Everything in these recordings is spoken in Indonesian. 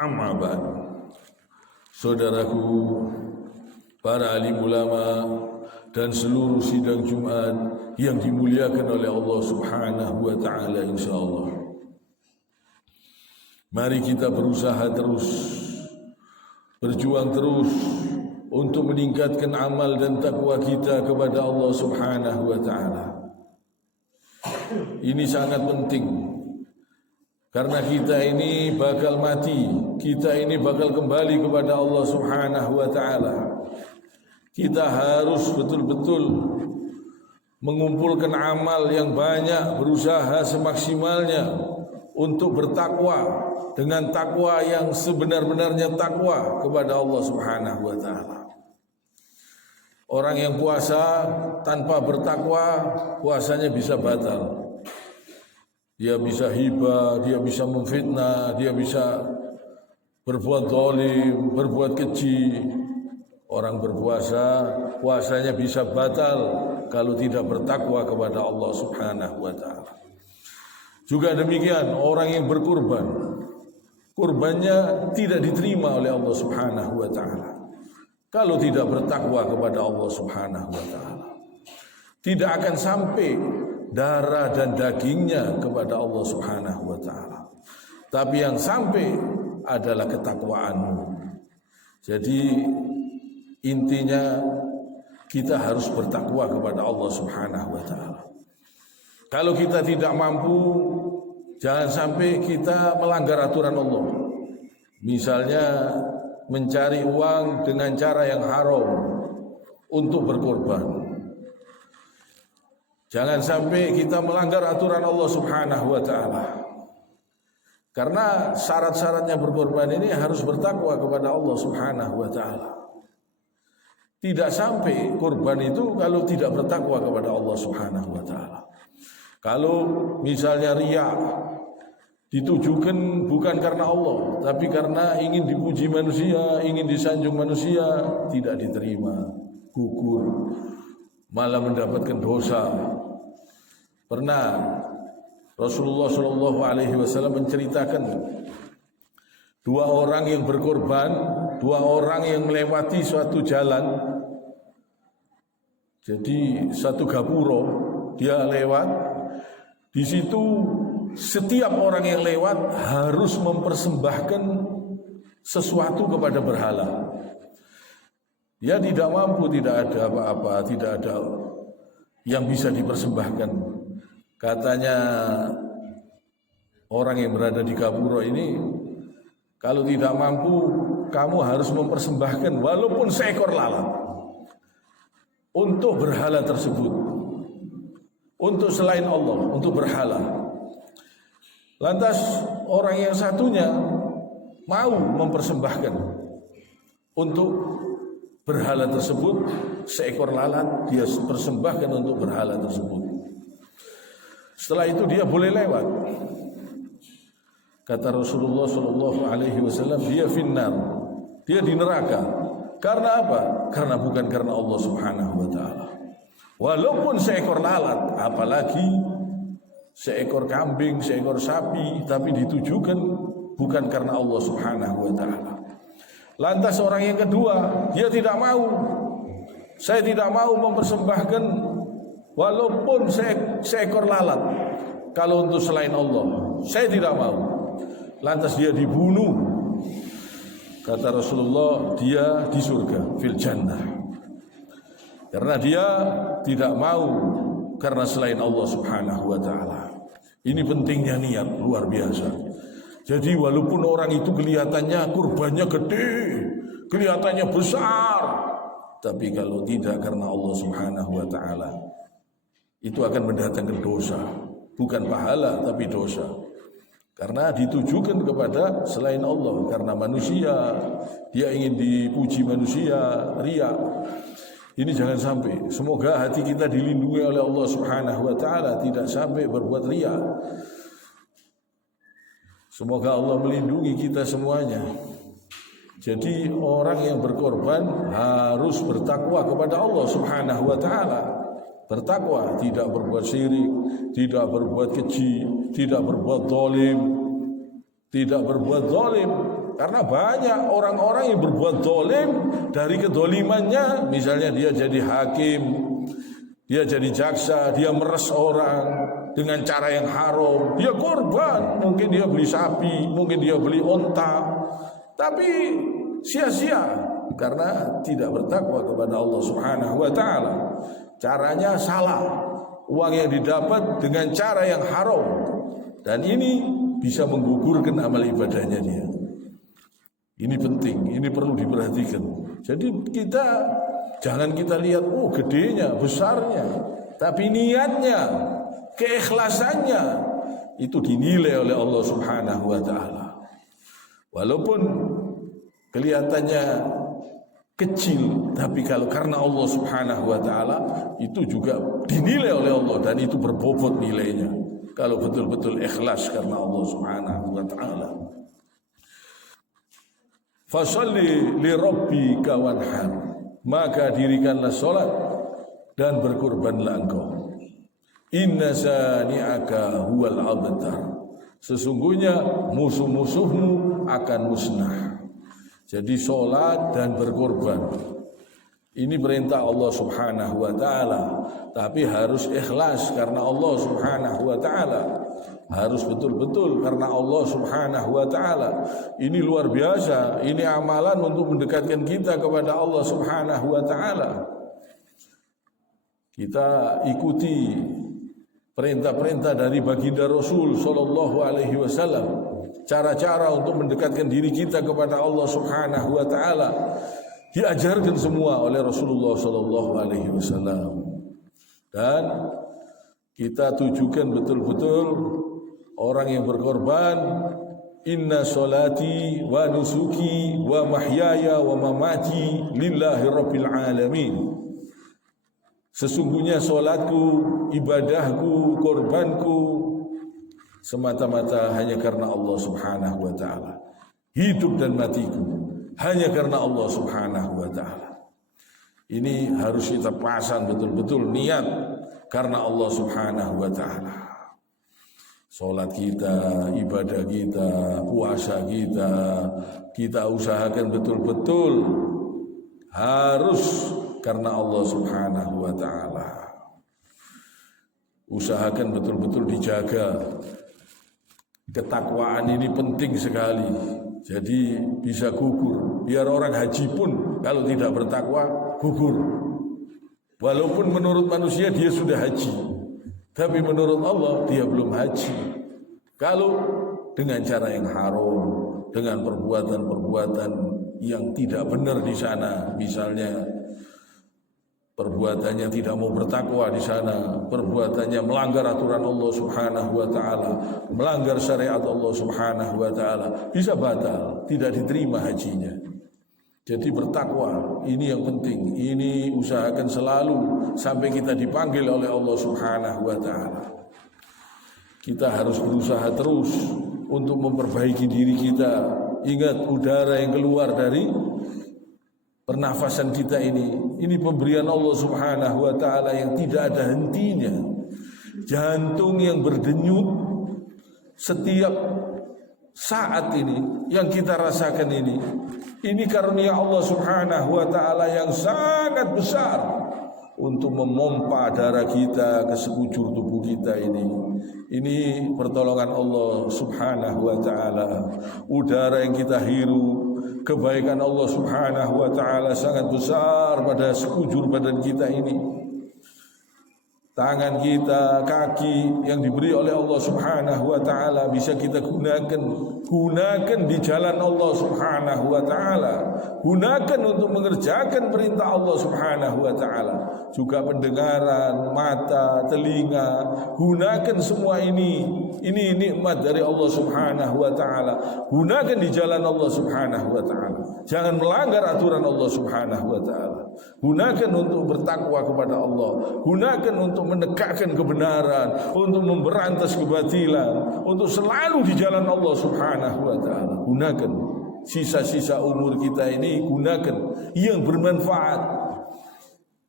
Amma ba'd. Saudaraku, para alim ulama dan seluruh sidang Jumat yang dimuliakan oleh Allah Subhanahu wa taala insyaallah. Mari kita berusaha terus, berjuang terus untuk meningkatkan amal dan takwa kita kepada Allah Subhanahu wa taala. Ini sangat penting. Karena kita ini bakal mati, kita ini bakal kembali kepada Allah Subhanahu wa taala. Kita harus betul-betul mengumpulkan amal yang banyak, berusaha semaksimalnya untuk bertakwa dengan takwa yang sebenar-benarnya takwa kepada Allah Subhanahu wa taala. Orang yang puasa tanpa bertakwa, puasanya bisa batal. Dia bisa hibah, dia bisa memfitnah, dia bisa berbuat zalim, berbuat keji. Orang berpuasa, puasanya bisa batal kalau tidak bertakwa kepada Allah Subhanahu wa taala. Juga demikian orang yang berkurban, kurbannya tidak diterima oleh Allah Subhanahu wa taala kalau tidak bertakwa kepada Allah Subhanahu wa taala. Tidak akan sampai darah dan dagingnya kepada Allah Subhanahu wa taala. Tapi yang sampai adalah ketakwaanmu. Jadi intinya kita harus bertakwa kepada Allah Subhanahu wa taala. Kalau kita tidak mampu, jangan sampai kita melanggar aturan Allah. Misalnya mencari uang dengan cara yang haram untuk berkorban. Jangan sampai kita melanggar aturan Allah Subhanahu wa taala. Karena syarat-syaratnya berkorban ini harus bertakwa kepada Allah Subhanahu wa taala. Tidak sampai korban itu kalau tidak bertakwa kepada Allah Subhanahu wa taala. Kalau misalnya riya ditujukan bukan karena Allah, tapi karena ingin dipuji manusia, ingin disanjung manusia, tidak diterima, gugur, malah mendapatkan dosa. Pernah Rasulullah Shallallahu Alaihi Wasallam menceritakan dua orang yang berkorban, dua orang yang melewati suatu jalan. Jadi satu gapuro dia lewat, di situ setiap orang yang lewat harus mempersembahkan sesuatu kepada berhala. Dia tidak mampu, tidak ada apa-apa, tidak ada yang bisa dipersembahkan. Katanya orang yang berada di gapuro ini, kalau tidak mampu, kamu harus mempersembahkan walaupun seekor lalat untuk berhala tersebut, untuk selain Allah, untuk berhala. Lantas orang yang satunya mau mempersembahkan untuk berhala tersebut, seekor lalat dia persembahkan untuk berhala tersebut. Setelah itu dia boleh lewat. Kata Rasulullah Shallallahu Alaihi Wasallam, dia finnar, dia di neraka. Karena apa? Karena bukan karena Allah Subhanahu Wa Taala. Walaupun seekor lalat, apalagi seekor kambing, seekor sapi, tapi ditujukan bukan karena Allah Subhanahu Wa Taala. Lantas orang yang kedua, dia tidak mau. Saya tidak mau mempersembahkan walaupun seekor lalat kalau untuk selain Allah, saya tidak mau. Lantas dia dibunuh. Kata Rasulullah, dia di surga, fil jannah. Karena dia tidak mau karena selain Allah Subhanahu wa taala. Ini pentingnya niat luar biasa. Jadi walaupun orang itu kelihatannya kurbannya gede, kelihatannya besar, tapi kalau tidak karena Allah Subhanahu wa taala, itu akan mendatangkan dosa, bukan pahala tapi dosa. Karena ditujukan kepada selain Allah, karena manusia, dia ingin dipuji manusia, riya. Ini jangan sampai. Semoga hati kita dilindungi oleh Allah Subhanahu wa taala, tidak sampai berbuat riya. Semoga Allah melindungi kita semuanya. Jadi orang yang berkorban harus bertakwa kepada Allah Subhanahu wa taala. Bertakwa, tidak berbuat syirik, tidak berbuat keji, tidak berbuat zalim, tidak berbuat zalim. Karena banyak orang-orang yang berbuat dolim dari kedolimannya. Misalnya dia jadi hakim, dia jadi jaksa, dia meres orang dengan cara yang haram. Dia korban, mungkin dia beli sapi, mungkin dia beli onta, tapi sia-sia karena tidak bertakwa kepada Allah Subhanahu wa taala. Caranya salah. Uang yang didapat dengan cara yang haram, dan ini bisa menggugurkan amal ibadahnya dia. Ini penting, ini perlu diperhatikan. Jadi jangan kita lihat gedenya, besarnya, tapi niatnya, keikhlasannya itu dinilai oleh Allah Subhanahu wa taala. Walaupun kelihatannya kecil, tapi kalau karena Allah Subhanahu wa taala itu juga dinilai oleh Allah, dan itu berbobot nilainya kalau betul-betul ikhlas karena Allah Subhanahu wa taala. Fasholli li rabbika wanhar, maka dirikanlah salat dan berkurbanlah engkau. Inna sani'aka huwal abtar, sesungguhnya musuh-musuhmu akan musnah. Jadi salat dan berkorban ini perintah Allah Subhanahu wa taala, tapi harus ikhlas karena Allah Subhanahu wa taala. Harus betul-betul karena Allah Subhanahu wa taala. Ini luar biasa, ini amalan untuk mendekatkan kita kepada Allah Subhanahu wa taala. Kita ikuti perintah-perintah dari baginda Rasul sallallahu alaihi wasallam, cara-cara untuk mendekatkan diri kita kepada Allah Subhanahu wa taala diajarkan semua oleh Rasulullah sallallahu alaihi wasallam. Dan kita tujukan betul-betul orang yang berkorban, inna sholati wa nusuki wa mahyaya wa mamati lillahi rabbil alamin. Sesungguhnya solatku, ibadahku, korbanku semata-mata hanya karena Allah Subhanahu wa taala. Hidup dan matiku hanya karena Allah Subhanahu wa taala. Ini harus kita pasang betul-betul niat karena Allah Subhanahu wa taala. Salat kita, ibadah kita, puasa kita usahakan betul-betul harus karena Allah Subhanahu wa taala. Usahakan betul-betul dijaga. Ketakwaan ini penting sekali. Jadi bisa gugur. Biar orang haji pun kalau tidak bertakwa gugur. Walaupun menurut manusia dia sudah haji, tapi menurut Allah dia belum haji. Kalau dengan cara yang haram, dengan perbuatan-perbuatan yang tidak benar di sana, misalnya perbuatannya tidak mau bertakwa di sana, perbuatannya melanggar aturan Allah Subhanahu wa taala, melanggar syariat Allah Subhanahu wa taala, bisa batal, tidak diterima hajinya. Jadi bertakwa ini yang penting. Ini usahakan selalu sampai kita dipanggil oleh Allah Subhanahu wa taala. Kita harus berusaha terus untuk memperbaiki diri kita. Ingat, udara yang keluar dari pernafasan kita ini pemberian Allah Subhanahu wa taala yang tidak ada hentinya. Jantung yang berdenyut setiap saat ini yang kita rasakan ini karunia Allah Subhanahu wa taala yang sangat besar untuk memompa darah kita ke sekujur tubuh kita ini. Ini pertolongan Allah Subhanahu wa taala. Udara yang kita hirup, kebaikan Allah Subhanahu wa taala sangat besar pada sekujur badan kita ini. Tangan kita, kaki yang diberi oleh Allah Subhanahu wa taala bisa kita gunakan di jalan Allah Subhanahu wa taala. Gunakan untuk mengerjakan perintah Allah Subhanahu wa taala. Juga pendengaran, mata, telinga, gunakan semua ini. Ini nikmat dari Allah Subhanahu wa taala. Gunakan di jalan Allah Subhanahu wa taala. Jangan melanggar aturan Allah Subhanahu wa taala. Gunakan untuk bertakwa kepada Allah. Gunakan untuk menegakkan kebenaran, untuk memberantas kebatilan, untuk selalu di jalan Allah Subhanahu wa taala. Gunakan sisa-sisa umur kita ini, gunakan yang bermanfaat.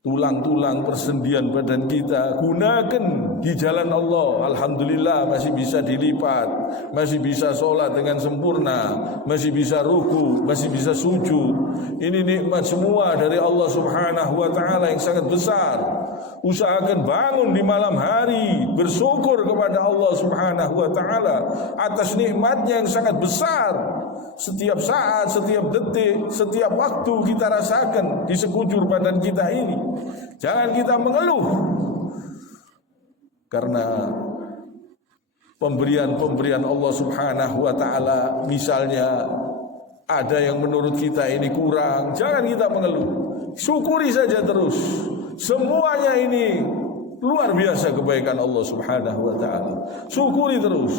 tulang-tulang persendian badan kita gunakan di jalan Allah. Alhamdulillah masih bisa dilipat, masih bisa sholat dengan sempurna, masih bisa ruku, masih bisa sujud. Ini nikmat semua dari Allah subhanahu wa ta'ala yang sangat besar. Usahakan bangun di malam hari, bersyukur kepada Allah subhanahu wa ta'ala atas nikmatnya yang sangat besar. Setiap saat, setiap detik, setiap waktu kita rasakan di sekujur badan kita ini. Jangan kita mengeluh karena pemberian Allah subhanahu wa ta'ala. Misalnya ada yang menurut kita ini kurang, jangan kita mengeluh, syukuri saja terus. Semuanya ini luar biasa kebaikan Allah subhanahu wa ta'ala. Syukuri terus,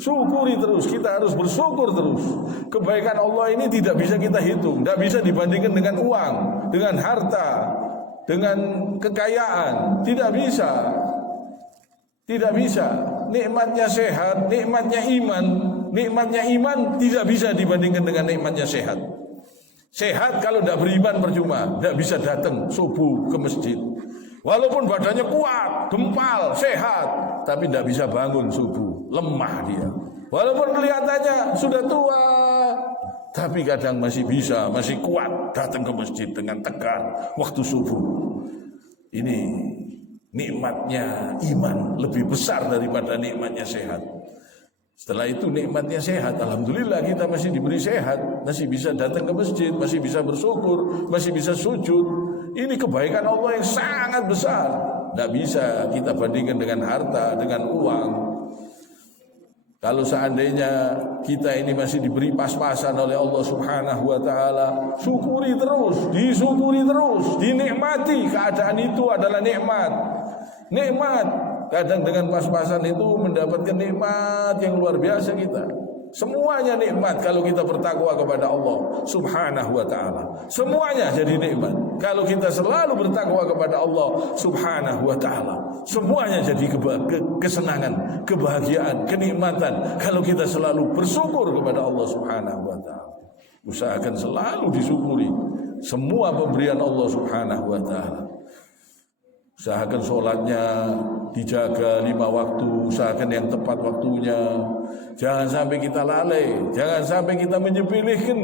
syukuri terus. Kita harus bersyukur terus. Kebaikan Allah ini tidak bisa kita hitung, tidak bisa dibandingkan dengan uang, dengan harta, dengan kekayaan. Tidak bisa. Tidak bisa. Nikmatnya sehat, nikmatnya iman tidak bisa dibandingkan dengan nikmatnya sehat. Sehat kalau tidak beriman percuma, tidak bisa datang subuh ke masjid. Walaupun badannya kuat, gempal, sehat, tapi tidak bisa bangun subuh, lemah dia. Walaupun kelihatannya sudah tua, tapi kadang masih bisa, masih kuat datang ke masjid dengan tegar waktu subuh. Ini nikmatnya iman lebih besar daripada nikmatnya sehat. Setelah itu nikmatnya sehat, alhamdulillah kita masih diberi sehat, masih bisa datang ke masjid, masih bisa bersyukur, masih bisa sujud. Ini kebaikan Allah yang sangat besar. Tidak bisa kita bandingkan dengan harta, dengan uang. Kalau seandainya kita ini masih diberi pas-pasan oleh Allah subhanahu wa ta'ala, syukuri terus, disyukuri terus, dinikmati. Keadaan itu adalah nikmat. Nikmat. Kadang dengan pas-pasan itu mendapatkan nikmat yang luar biasa kita. Semuanya nikmat kalau kita bertakwa kepada Allah subhanahu wa ta'ala. Semuanya jadi nikmat kalau kita selalu bertakwa kepada Allah subhanahu wa ta'ala. Semuanya jadi kesenangan, kebahagiaan, kenikmatan kalau kita selalu bersyukur kepada Allah subhanahu wa ta'ala. Usahakan selalu disyukuri semua pemberian Allah subhanahu wa ta'ala. Usahakan sholatnya dijaga 5 waktu, usahakan yang tepat waktunya. Jangan sampai kita lalai, jangan sampai kita menyepelekan.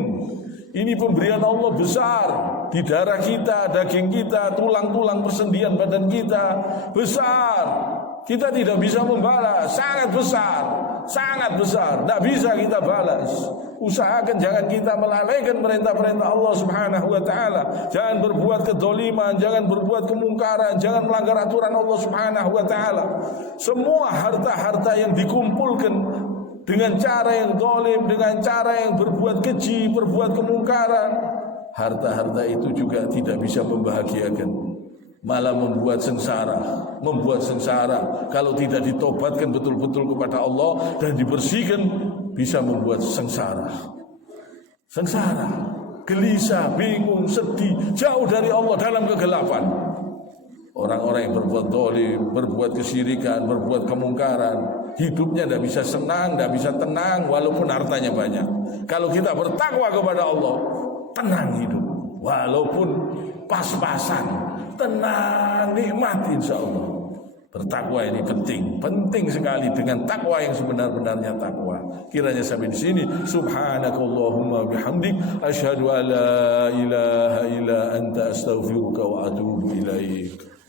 Ini pemberian Allah besar. Di darah kita, daging kita, tulang-tulang persendian badan kita besar. Kita tidak bisa membalas, sangat besar, sangat besar. Tidak bisa kita balas. Usahakan jangan kita melalaikan perintah-perintah Allah subhanahu wa ta'ala. Jangan berbuat kedzaliman, jangan berbuat kemungkaran, jangan melanggar aturan Allah subhanahu wa ta'ala. Semua harta-harta yang dikumpulkan dengan cara yang zalim, dengan cara yang berbuat keji, berbuat kemungkaran, harta-harta itu juga tidak bisa membahagiakan, malah membuat sengsara. Membuat sengsara kalau tidak ditobatkan betul-betul kepada Allah dan dibersihkan, bisa membuat sengsara. Sengsara, gelisah, bingung, sedih, jauh dari Allah dalam kegelapan. Orang-orang yang berbuat zalim, berbuat kesyirikan, berbuat kemungkaran, hidupnya tidak bisa senang, tidak bisa tenang walaupun hartanya banyak. Kalau kita bertakwa kepada Allah, tenang hidup. Walaupun pas-pasan, tenang, nikmat insya Allah. Bertakwa ini penting sekali. Dengan takwa yang sebenar-benarnya takwa. Kiranya sampai di sini. Subhanakallahumma bihamdik, asyhadu an la ilaha illa anta astaghfiruka wa atubu ilaik.